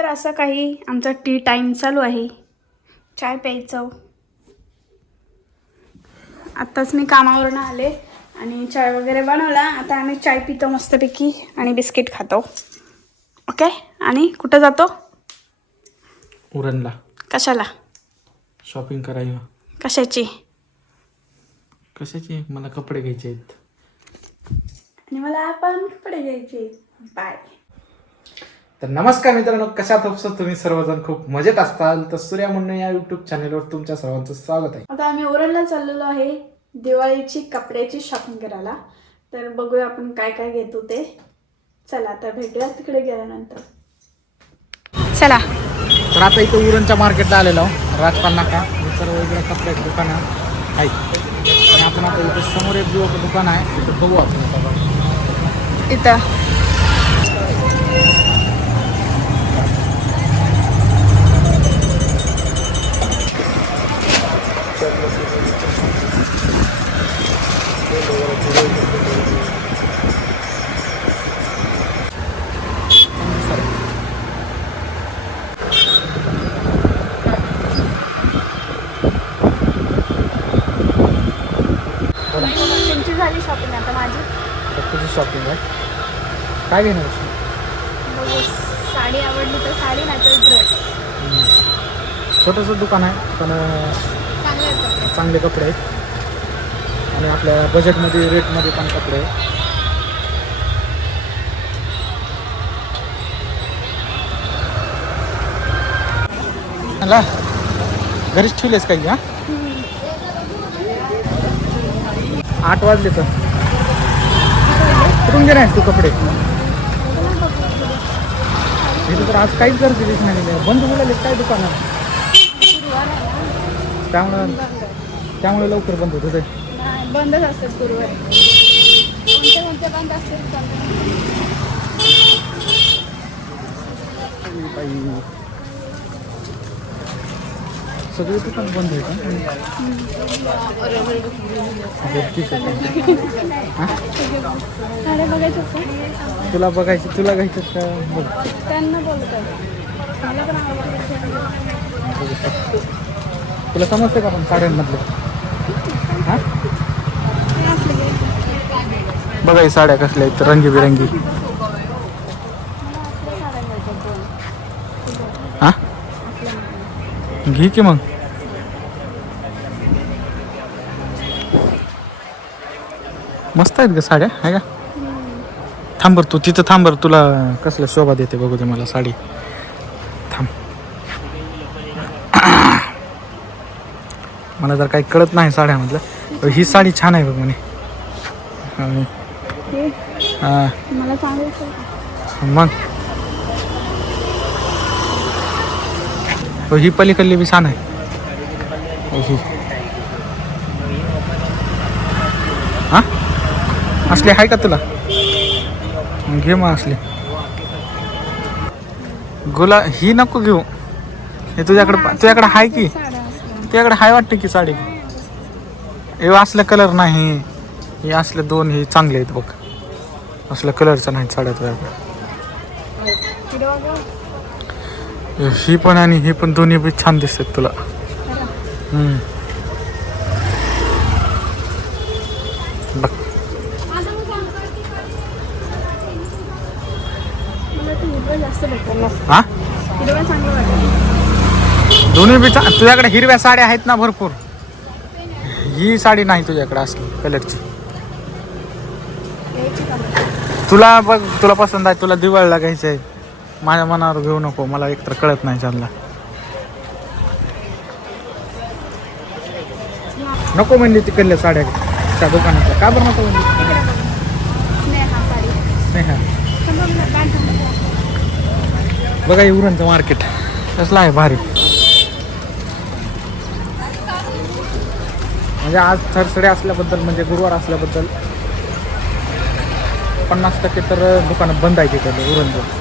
तर असं काही आमचा टी टाईम चालू आहे. चाय प्यायचं. आत्ताच मी कामावरून आले आणि चाय वगैरे बनवला. आता आम्ही चाय पितो मस्तपैकी आणि बिस्किट खातो. ओके? आणि कुठं जातो? उरणला. कशाला? शॉपिंग करायला. कशाची? कशाची? मला कपडे घ्यायचे आहेत. आणि मला पण कपडे घ्यायचे बाय तर नमस्कार मित्रांनो कशा आहात? तुम्ही सर्वजण खूप मजेत असताल. तर सूर्या म्हणून या युट्यूब चॅनलवर तुमच्या सर्वांचं स्वागत आहे. आता आम्ही ओरडला चाललेलो आहे दिवाळीची कपड्याची शॉपिंग करायला. तर बघूया आपण काय काय घेतो ते. चला तर भेटूया तिकडे गेल्यानंतर. चला. तर आता इथं उरणच्या मार्केटला आलेलो राजपाल नाका. इतर वेगवेगळ्या कपड्याची दुकानं आहेत. आणि आपण आता इथं समोर एक दुकान आहे. तिथं बघू आपण. आता बघा. इथं. झाली शॉपिंग आता माझी. तर तुझी शॉपिंग आहे. काय घेणार? बघू साडी आवडली तर साडी नाही तर ड्रेस छोटंसं दुकान आहे पण चांगले चांगले कपडे आहेत. आणि आपल्या बजेटमध्ये रेटमध्ये पण कपडे आहेत. घरीच ठेवलेस काही हा. आठ वाजले तर. कुठून घेणार तू कपडे? इथं तर आज काहीच गर्दी दिसणार नाही बंद बोलायले काय दुकानात त्यामुळं त्यामुळे लवकर बंद होत होते नाही, बंदच असतात गुरुवारी. कोणते कोणते बंद असतात? सगळे दुकान बंद आहे का? तुला बघायची तुला घ्यायचं का? बघ. आवडतं तुला समजतं का पण साड्यांमधलं? हा. बघा साड्या कसल्या आहेत रंगीबिरंगी. हा? घे की मग. मस्त आहेत का साड्या आहे का? थांबर तू तिथं थांबर तुला कसल्या शोभा देते बघू दे मला साडी. थांब. मला जर काही कळत नाही साड्यामधलं. ही साडी छान आहे बघ म्हणे. हे? मग? हो, ही पलीकडली बी छान आहे. हो, ही? हा असली आहे का तुला? घे मग असली. गुला ही नको घेऊ. हे तुझ्याकडे तुझ्याकडे आहे की? तुझ्याकडे हाय वाटते की साडी? हे असलं कलर नाही. हे असले दोन हे चांगले आहेत बघ. असल्या कलरचं नाही साड्या तुझ्याकडे. ही पण आणि ही पण दोन्ही बी छान दिसतात तुला. बघ. हा? दोन्ही बी तुझ्याकडे हिरव्या साड्या आहेत ना भरपूर. ही साडी नाही तुझ्याकडे असली कलरची. तुला बघ तुला पसंत आहे तुला दिवाळीला घ्यायचं आहे माझ्या मनावर घेऊ नको मला एकतर कळत नाही चालला. नको म्हणली तिकडल्या साड्या त्या दुकानाच्या का बरं नको बघ. स्नेहा उरणचं मार्केट. कसलं आहे भारी. म्हणजे आज थरसडे असल्याबद्दल म्हणजे गुरुवार असल्याबद्दल पन्नास टक्के तर दुकानं बंद आहे तिथं उरणचं.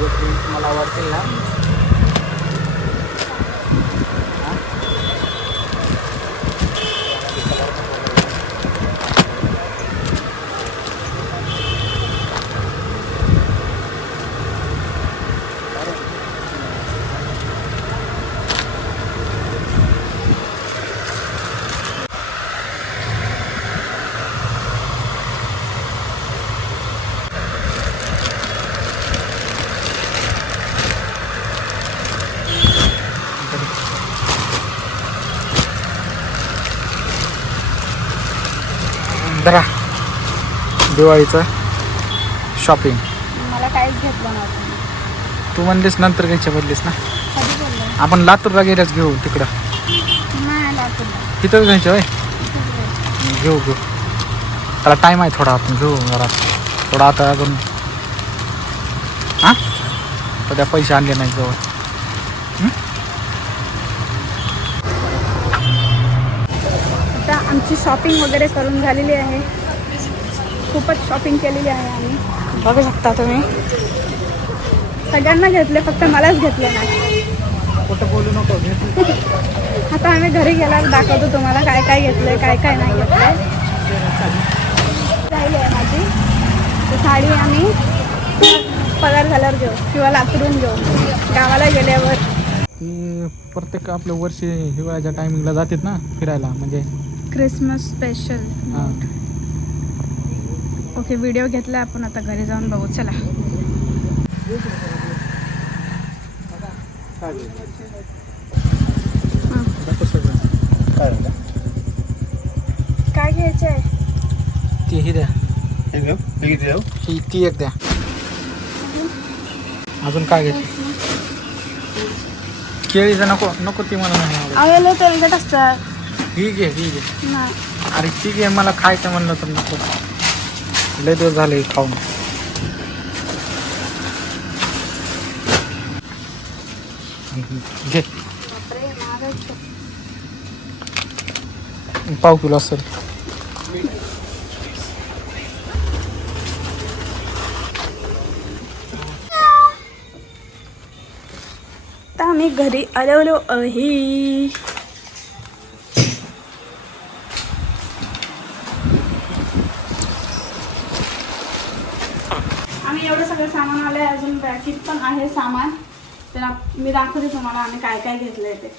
मला वाटतील ना. धरा दिवाळीचं शॉपिंग मला काहीच घेतलं नव्हतं. तू म्हणलीस नंतर घ्यायच्या बदलीस ना. कधी बोललं? आपण लातूरला गेल्यास घेऊ तिकडं. नाही लातूरला. तिथंच घ्यायचं होय? घेऊ घेऊ. त्याला टाईम आहे थोडा आपण घेऊ जरा. थोडा आता अजून. हां? सध्या पैसे आणले नाही जवळ. आमची शॉपिंग वगैरे करून झालेली आहे. खूपच शॉपिंग केलेली आहे आम्ही. बघू शकता तुम्ही. सगळ्यांना घेतले फक्त मलाच घेतले नाही. कुठं बोलू नको आता आम्ही घरी गेल्यावर दाखवतो तुम्हाला काय काय घेतलंय काय काय नाही घेतलंय. राहिली आहे माझी. साडी आम्ही पगार झाल्यावर घेऊ किंवा लातूरून घेऊ. गावाला गेल्यावर. प्रत्येक आपल्या वर्षी हिवाळ्याच्या टायमिंगला जातात ना फिरायला. म्हणजे क्रिसमस स्पेशल ओके व्हिडिओ घेतला आपण आता घरी जाऊन बघू. चला. काय घ्यायचं आहे ती ही द्या हे ही ती एक द्या. अजून काय घ्यायची? केळीचं नको नको ती मला नाही आवडत. असतात. ही घे ही घे नाही. अरे ती घे मला खायचं म्हणलं तर नको. लय दिवस झाले खाऊन. घे. पाव किलो असेल. तर आम्ही घरी आलो आहे. बॅकीत पण आहे सामान. तर आप- मी दाखवते तुम्हाला आम्ही काय काय घेतलं आहे ते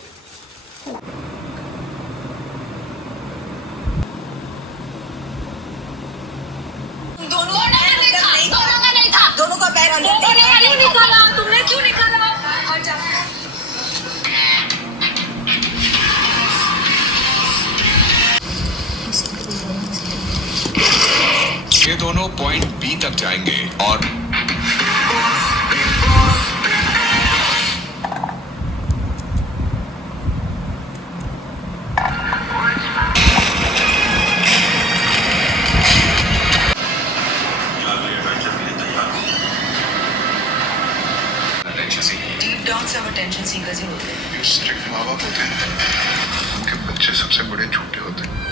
दोनों का दोनों का नहीं था? दोनों का पैर अंदर क्यों निकाला? तुमने क्यों निकाला? ये दोनों पॉइंट बी तक जाएँगे और सबसे बड़े छोटे होते हैं